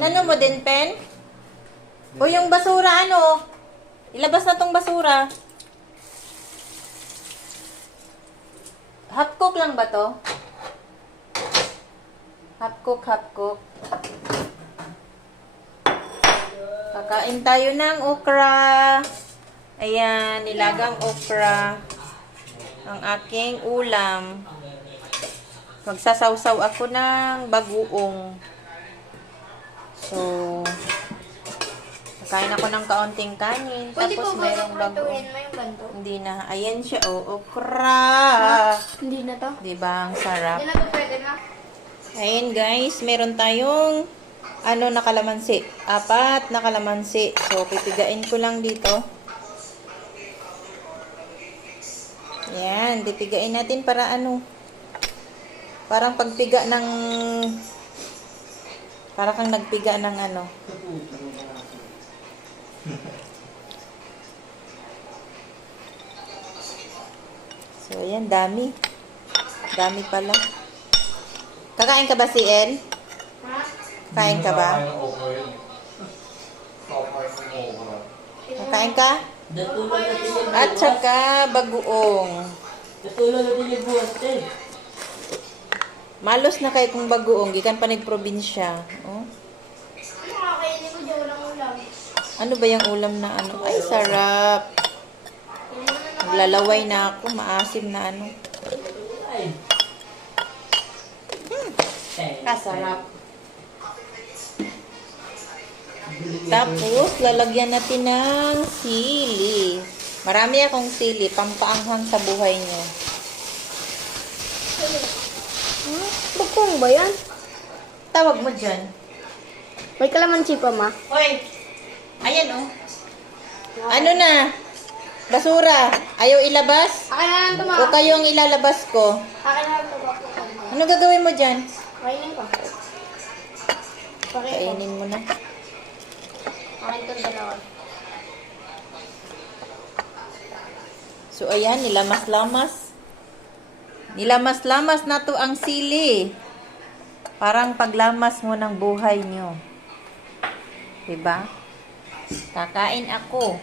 Inano mo din, Pen? O yung basura, ano? Ilabas na tong basura. Half cook lang ba to? Half cook, half cook. Kakain tayo ng okra. Ayan, nilagang okra. Ang aking ulam. Magsasawsaw ako ng bagoong. So, kakain ako ng kaunting kanin. Pwede Tapos ko ba merong bagoong. prituin mo yung ganito? Hindi na. Ayan siya, oh, okra. Hindi na to? Diba? Ang sarap. Hindi na to pwede na? Ayan guys, meron tayong na kalamansi. 4 na kalamansi. So, pipigain ko lang dito. Ayan, pipigain natin para parang pagpiga ng para kang nagpiga ng So, ayan, dami. Dami pala. Kakain ka ba si El? Kain ka ba? Kakain ka? At saka bagoong. Malos na kay kung bagoong. Gikan pa nagprobinsya. Oh. Ano kakainin ko dyan walang ulam? Ano ba yung ulam na Ay, sarap. Maglalaway na ako. Maasim na Kasarap. Tapos, lalagyan natin ng sili. Marami akong sili. Pampaanghang sa buhay nyo. Bukong ba yan? Tawag mo dyan. May kalamansi pa, ma? Hoy! Ayan, oh. Ano na? Basura. Ayaw ilabas? Akin na lang ito, ma. O kayo ang ilalabas ko? Akin na lang ito, ma. Ano gagawin mo dyan? Kainin ko. Kainin mo na. Akin ito dalawa. So, ayan, nilamas-lamas. Nilamas-lamas na to ang sili. Parang paglamas mo ng buhay nyo. Diba? Kakain ako.